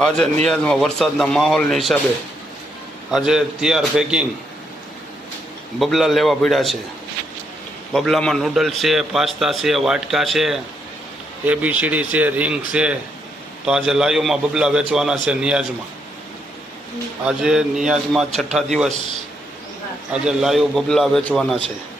આજે નિયાઝમાં વરસાદના માહોલના હિસાબે આજે તૈયાર પેકિંગ બબલા લેવા પડ્યા છે. બબલામાં નૂડલ્સ છે, પાસ્તા છે, વાટકા છે, ABCD છે, રિંગ છે. તો આજે લાઈવમાં બબલા વેચવાના છે નિયાઝમાં. આજે નિયાઝમાં 6ઠ્ઠા દિવસ આજે લાઈવ બબલા વેચવાના છે.